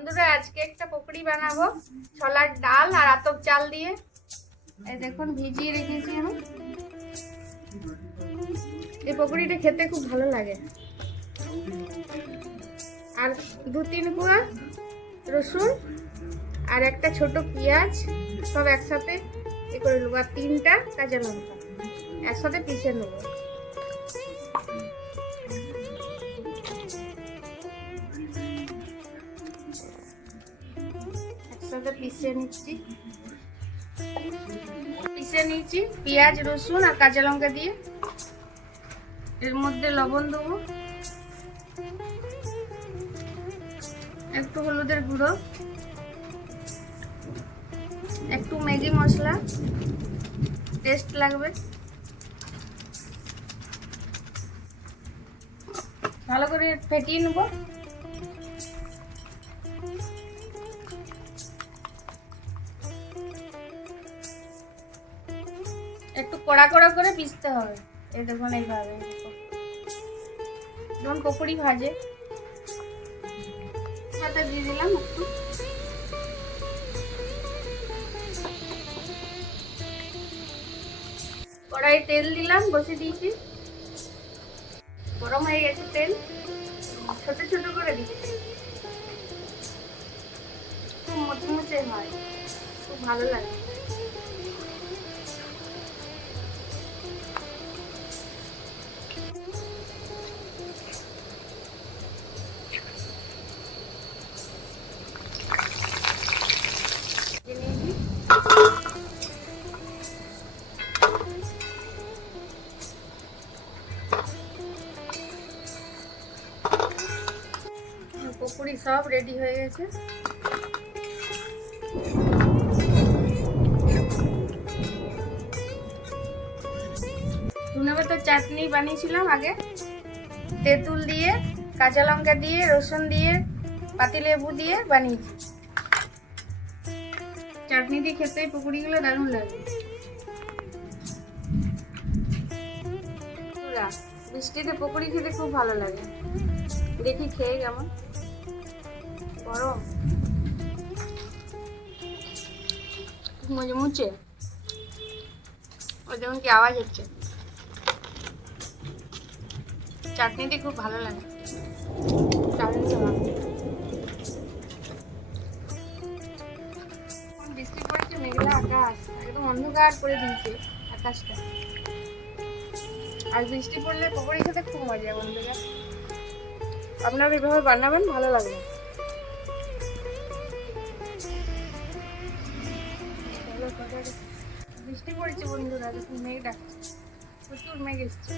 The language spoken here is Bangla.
বন্ধুরা, আজকে একটা পকড়ি বানাবো। ছোলার ডাল আর আতপ চাল দিয়ে। এই দেখুন, ভিজিয়ে রেখেছি আমি। এই পকোড়িটা খেতে খুব ভালো লাগে। আর দু তিন কুয়া রসুন আর একটা ছোট পেঁয়াজ, সব একসাথে এ করে নেব। আর তিনটা কাঁচা লঙ্কা, একসাথে পিষে নেব। একসাথে পিষে নিচ্ছি। পিষে নিচ্ছি পেঁয়াজ, রসুন আর কাঁচা লঙ্কা দিয়ে। এর মধ্যে লবণ দেবো। একটু হলুদের গুঁড়ো। একটু ম্যাগি মশলা। টেস্ট লাগবে। ভালো করে ফেটিয়ে নেব। একটু কড়া কড়া করে পিসতে হবে। এই দেখুন এইভাবে। যেমন পকোড়ি ভাজে। সাথে দিয়ে দিলাম একটু। কড়াই তেল দিলাম বসে দিয়েছি। গরম হয়ে গেছে তেল। ছোট ছোট করে দিচ্ছি। খুব মুচমুচে হয়। খুব ভালো লাগে। পকুড়ি সব রেডি হয়ে গেছে ধনে পাতার চাটনি বানিয়েছিলাম আগে তেঁতুল দিয়ে কাঁচা লঙ্কা দিয়ে রসুন দিয়ে পাতিলেবু দিয়ে বানিয়েছি চাটনি দিয়ে খেতে পকুড়িগুলো দারুণ লাগে। বৃষ্টিতে পকোড়ি খেতে খুব ভালো লাগে। দেখি খেয়ে কেমন। গরম। মুচমুচে ও যেমন কি আওয়াজ হচ্ছে। চাটনিটি খুব ভালো লাগে। চাটনি আকাশ, একদম অন্ধকার করে দিয়েছে আকাশটা। আর বৃষ্টি পড়লে পকোড়ি খেতে খুব মজা বন্ধুরা। আপনারা এভাবে বানাবেন, ভালো লাগবে। বৃষ্টি পড়েছে বন্ধুরা, দেখুন মেঘ ডাকছে। প্রচুর মেঘ এসছে।